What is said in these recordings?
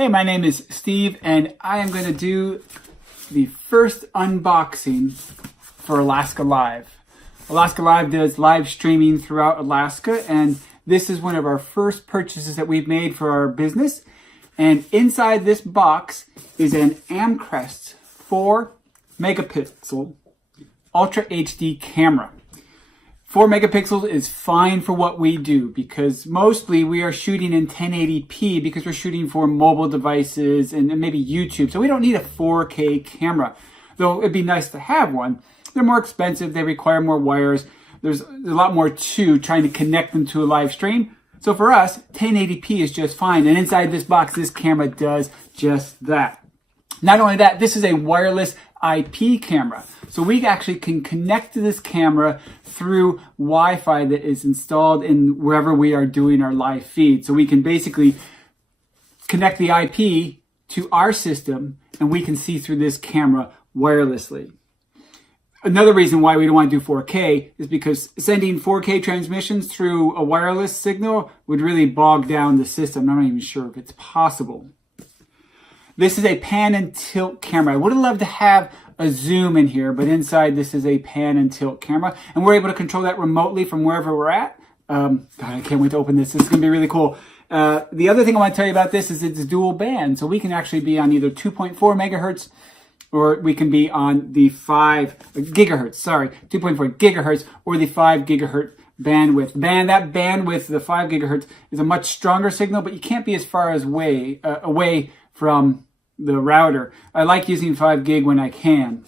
Hey, my name is Steve, and I am going to do the first unboxing for Alaska Live. Alaska Live does live streaming throughout Alaska, and this is one of our first purchases that we've made for our business. And inside this box is an AmCrest 4 megapixel Ultra HD camera. 4 megapixels is fine for what we do because mostly we are shooting in 1080p because we're shooting for mobile devices and maybe YouTube. So we don't need a 4K camera, though it'd be nice to have one. They're more expensive. They require more wires. There's a lot more to trying to connect them to a live stream. So for us, 1080p is just fine. And inside this box, this camera does just that. Not only that, this is a wireless IP camera. So we actually can connect to this camera through Wi-Fi that is installed in wherever we are doing our live feed. So we can basically connect the IP to our system and we can see through this camera wirelessly. Another reason why we don't want to do 4K is because sending 4K transmissions through a wireless signal would really bog down the system. I'm not even sure if it's possible. This is a pan and tilt camera. I would have loved to have a zoom in here, but inside this is a pan and tilt camera, and we're able to control that remotely from wherever we're at. God, I can't wait to open this. This is going to be really cool. The other thing I want to tell you about this is it's dual band, so we can actually be on either 2.4 megahertz or we can be on the 5 gigahertz, 2.4 gigahertz or the 5 gigahertz bandwidth. That bandwidth, the 5 gigahertz, is a much stronger signal, but you can't be as far as away from the router. I like using 5 gig when I can.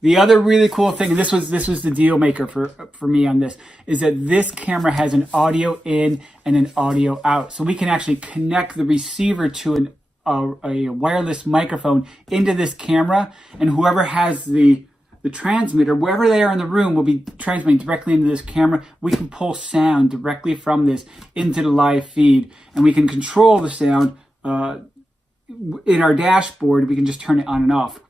The other really cool thing, and this was the deal maker for me on this, is that this camera has an audio in and an audio out. So we can actually connect the receiver to a wireless microphone into this camera, and whoever has the transmitter, wherever they are in the room, will be transmitting directly into this camera. We can pull sound directly from this into the live feed, and we can control the sound in our dashboard. We can just turn it on and off.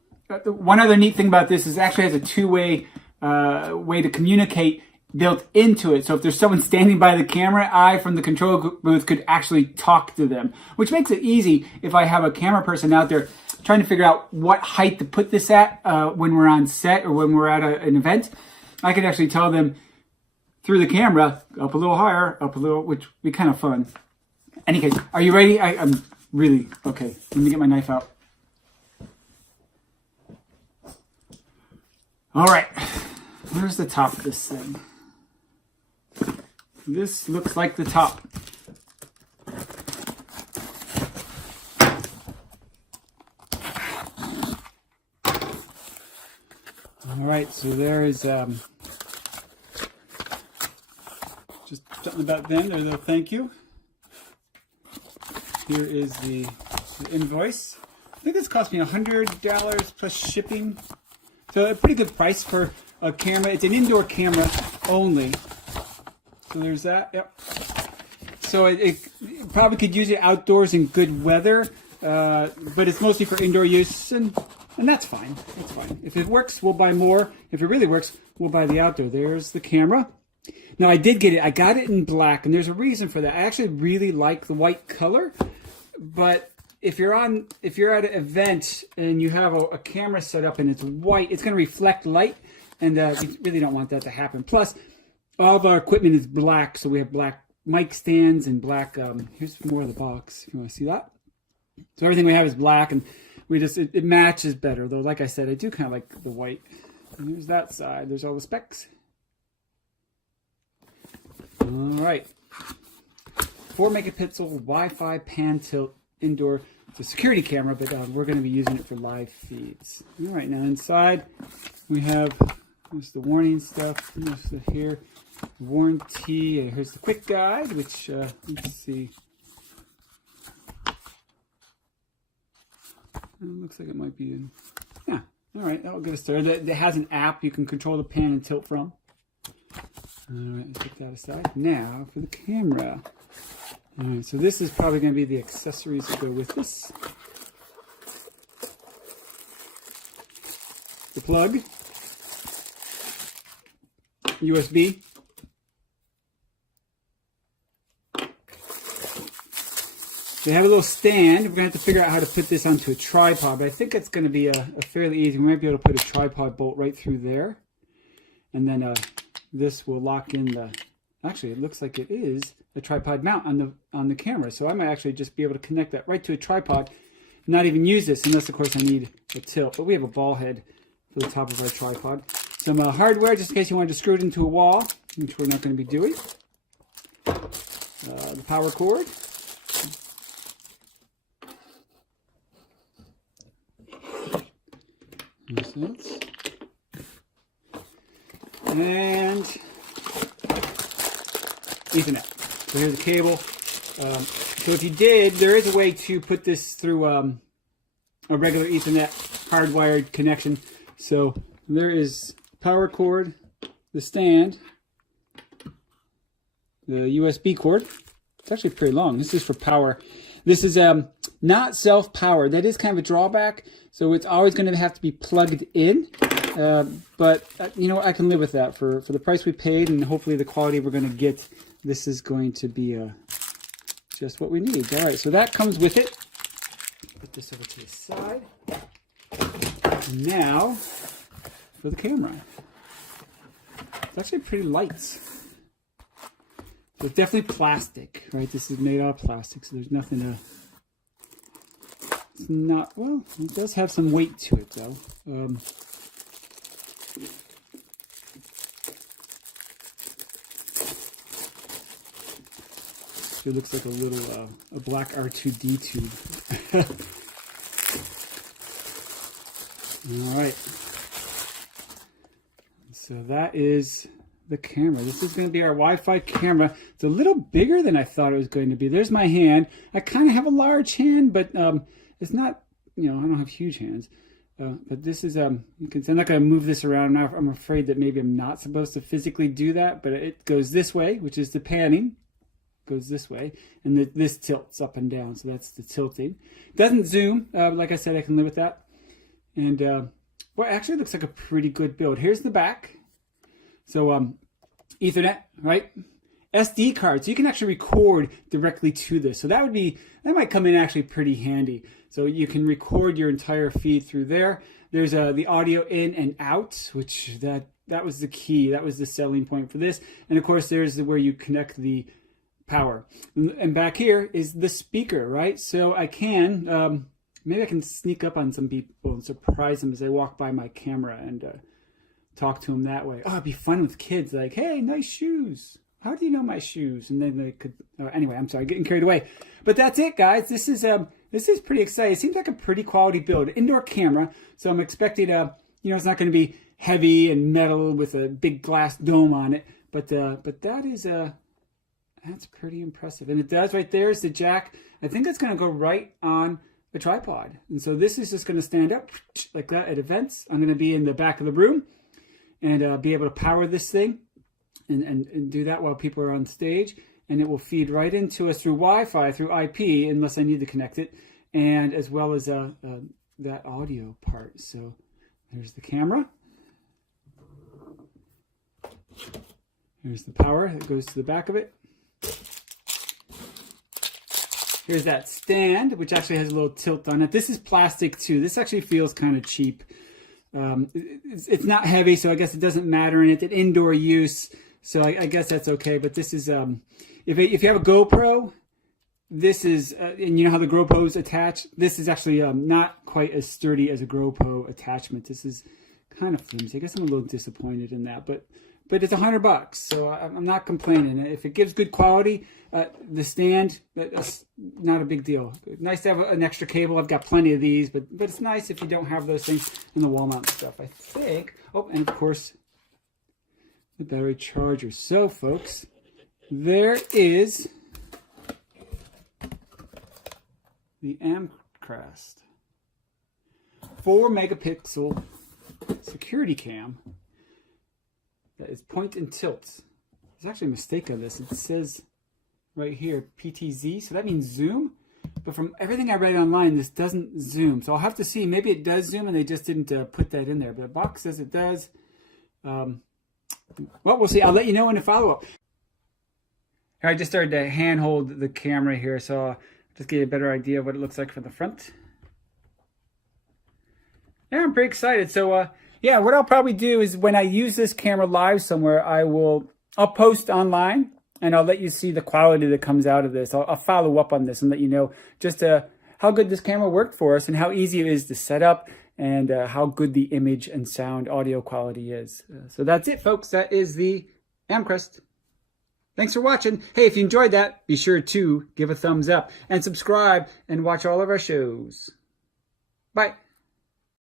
One other neat thing about this is it actually has a two-way way to communicate built into it. So if there's someone standing by the camera, I from the control booth could actually talk to them, which makes it easy if I have a camera person out there trying to figure out what height to put this at when we're on set or when we're at an event. I could actually tell them through the camera, up a little higher, up a little, which would be kind of fun. Any case, are you ready? I'm really, okay, let me get my knife out. All right, where's the top of this thing? This looks like the top. All right, so there is just something about them, their little thank you. Here is the invoice. I think this cost me $100 plus shipping. So a pretty good price for a camera. It's an indoor camera only. So there's that. Yep. So it probably could use it outdoors in good weather, but it's mostly for indoor use, and that's fine. That's fine. If it works, we'll buy more. If it really works, we'll buy the outdoor. There's the camera. Now I did get it. I got it in black, and there's a reason for that. I actually really like the white color, but if you're at an event and you have a camera set up and it's white, it's going to reflect light, and we really don't want that to happen. Plus, all of our equipment is black, so we have black mic stands and black. Here's more of the box if you want to see that. So everything we have is black, and we just it matches better. Though, like I said, I do kind of like the white. And there's that side. There's all the specs. All right, 4 megapixel Wi-Fi pan tilt indoor. It's a security camera, but we're going to be using it for live feeds. All right, now inside we have there's the warning stuff. There's here warranty. Here's the quick guide, which let's see. It looks like it might be in. Yeah. All right, that'll get us started. It has an app you can control the pan and tilt from. All right, let's put that aside. Now for the camera. All right, so this is probably going to be the accessories that go with this. The plug, USB, They have a little stand. We're going to have to figure out how to put this onto a tripod, but I think it's going to be a fairly easy. We might be able to put a tripod bolt right through there. And then this will lock in the, actually it looks like it is a tripod mount on the camera. So I might actually just be able to connect that right to a tripod, not even use this, unless of course I need a tilt. But we have a ball head for the top of our tripod. Some hardware, just in case you wanted to screw it into a wall, which we're not going to be doing. The power cord. And Ethernet. So here's the cable. So if you did, there is a way to put this through a regular Ethernet hardwired connection. So there is power cord, the stand, the USB cord. It's actually pretty long. This is for power. This is not self-powered. That is kind of a drawback. So it's always going to have to be plugged in. But you know, I can live with that for the price we paid, and hopefully the quality we're going to get. This is going to be just what we need. All right, so that comes with it. Put this over to the side. Now for the camera. It's actually pretty light. So it's definitely plastic, right? This is made out of plastic, so there's nothing to... It's not... Well, it does have some weight to it, though. It looks like a little a black R2D tube. All right. So that is the camera. This is going to be our Wi-Fi camera. It's a little bigger than I thought it was going to be. There's my hand. I kind of have a large hand, but it's not, you know, I don't have huge hands. But this is, you can see, I'm not going to move this around now. I'm afraid that maybe I'm not supposed to physically do that, but it goes this way, which is the panning. Goes this way, and this tilts up and down, so that's the tilting. Doesn't zoom. Like I said, I can live with that. And well, actually it looks like a pretty good build. Here's the back. So Ethernet, right? SD card, so you can actually record directly to this. So that might come in actually pretty handy. So you can record your entire feed through there. There's the audio in and out, which that was the key. That was the selling point for this. And of course, there's where you connect the power. And back here is the speaker, right? So I can, maybe I can sneak up on some people and surprise them as they walk by my camera and talk to them that way. Oh, it'd be fun with kids, like, hey, nice shoes. How do you know my shoes? And then they could, anyway, I'm sorry, getting carried away. But that's it, guys. This is pretty exciting. It seems like a pretty quality build. Indoor camera, so I'm expecting, you know, it's not going to be heavy and metal with a big glass dome on it. But that is that's pretty impressive. And it does right there is the jack. I think it's going to go right on a tripod. And so this is just going to stand up like that at events. I'm going to be in the back of the room and be able to power this thing and do that while people are on stage. And it will feed right into us through Wi-Fi, through IP, unless I need to connect it, and as well as that audio part. So there's the camera. Here's the power that goes to the back of it. Here's that stand, which actually has a little tilt on it. This is plastic too. This actually feels kind of cheap. It's not heavy, so I guess it doesn't matter in it. It's indoor use, so I guess that's okay. But this is, if you have a GoPro, this is, and you know how the GoPros attach? This is actually not quite as sturdy as a GoPro attachment. This is kind of flimsy. I guess I'm a little disappointed in that, but it's $100, so I'm not complaining. If it gives good quality, the stand, that's not a big deal. Nice to have an extra cable. I've got plenty of these, but it's nice if you don't have those things in the wall mount stuff, I think. Oh, and of course, the battery charger. So, folks, there is the AmCrest 4-megapixel security cam. That is point and tilt. There's actually a mistake on this. It says right here PTZ, so that means zoom. But from everything I read online, this doesn't zoom. So I'll have to see. Maybe it does zoom and they just didn't put that in there. But the box says it does. Well, we'll see. I'll let you know in the follow-up. I just started to handhold the camera here, so Just get a better idea of what it looks like from the front. Yeah, I'm pretty excited. So yeah, what I'll probably do is when I use this camera live somewhere, I'll post online and I'll let you see the quality that comes out of this. I'll follow up on this and let you know just how good this camera worked for us and how easy it is to set up and how good the image and sound audio quality is. So that's it, folks. That is the AmCrest. Thanks for watching. Hey, if you enjoyed that, be sure to give a thumbs up and subscribe and watch all of our shows. Bye.